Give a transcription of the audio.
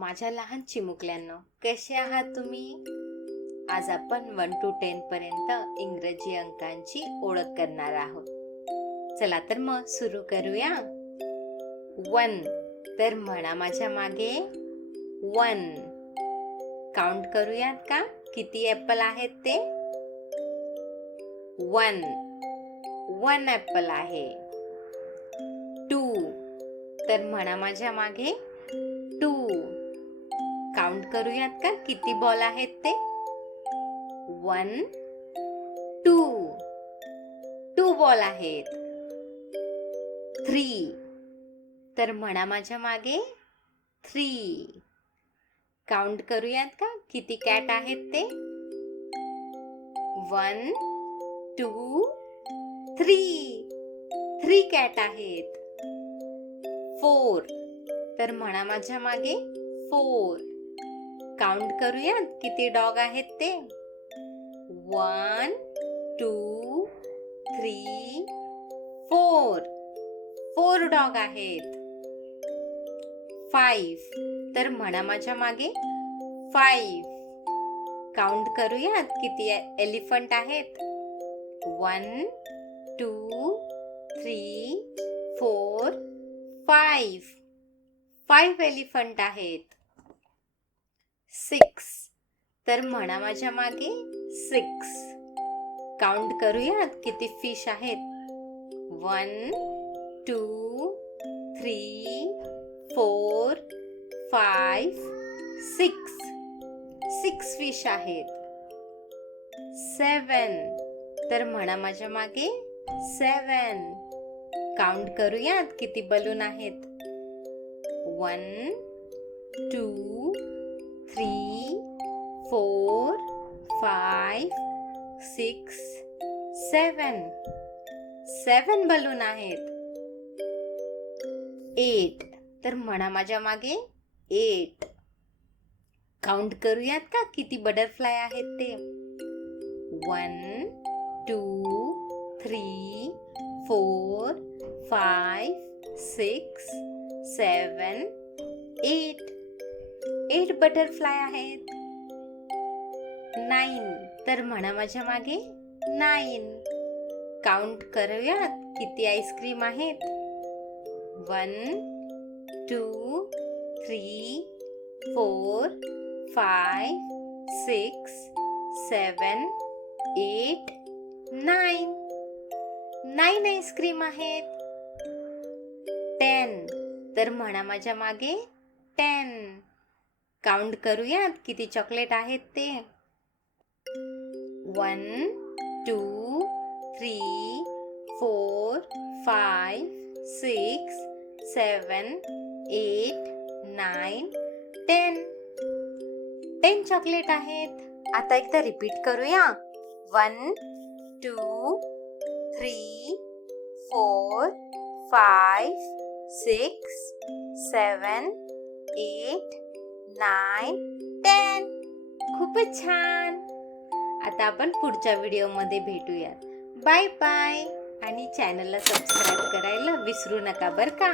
माझ्या लहान चिमुकल्यांनो, कसे आहात तुम्ही? आज आपण 1 to 10 पर्यंत इंग्रजी अंकांची ओळख करणार आहोत. चला तर मग सुरू करूया. 1 तर म्हणा माझ्या मागे 1. काउंट करूयात का किती ॲपल आहेत ते? 1 ॲपल आहे. 2 तर म्हणा माझ्या मागे 2. काउंट करूयात का किती बॉल आहेत ते? 1 2 बॉल आहेत. 3 तर म्हणा माझ्या मागे 3. काउंट करूयात का किती कॅट आहेत ते? 1 2 3 कॅट आहेत. 4 तर म्हणा माझ्या मागे 4. काउंट करूयात किती डॉग आहेत ते? 1 2 3 4 डॉग आहेत. 5 तर म्हणा माझ्या मागे 5. काउंट करूयात किती एलिफंट आहेत? 1 2 3 4 5 एलिफंट आहेत. 6 तर म्हणा माझ्या मागे 6. काउंट करूयात किती फिश आहेत? 1 2 3 4 5 6 फिश आहेत. 7 तर म्हणा माझ्या मागे 7. काउंट करूयात किती बलून आहेत? 1 2 3 4 5 6 7 बलून आहेत. 8 तर म्हणा माझ्या मागे 8. काउंट करूयात का किती बटरफ्लाय आहेत ते? 1 2 3 4 5 6 7 8 बटरफ्लाय आहेत. 9 तर म्हणा माझ्या मागे 9. काउंट करूयात किती आईस्क्रीम आहेत? 1 2 3 4 5 6 7 8 9 आईस्क्रीम आहेत. 10 तर म्हणा माझ्या मागे 10. काउंट करूयात किती चॉकलेट आहेत ते? 1 2 3 4 5 6 7 8 9 10 चॉकलेट आहेत. आता एकदा रिपीट करूया. 1 2 3 4 5 6 7 8 9 10. खूपच छान. आता आपण पुढच्या व्हिडिओमध्ये भेटूयात. Bye bye. आणि चॅनलला सबस्क्राईब करायला विसरू नका बरं का.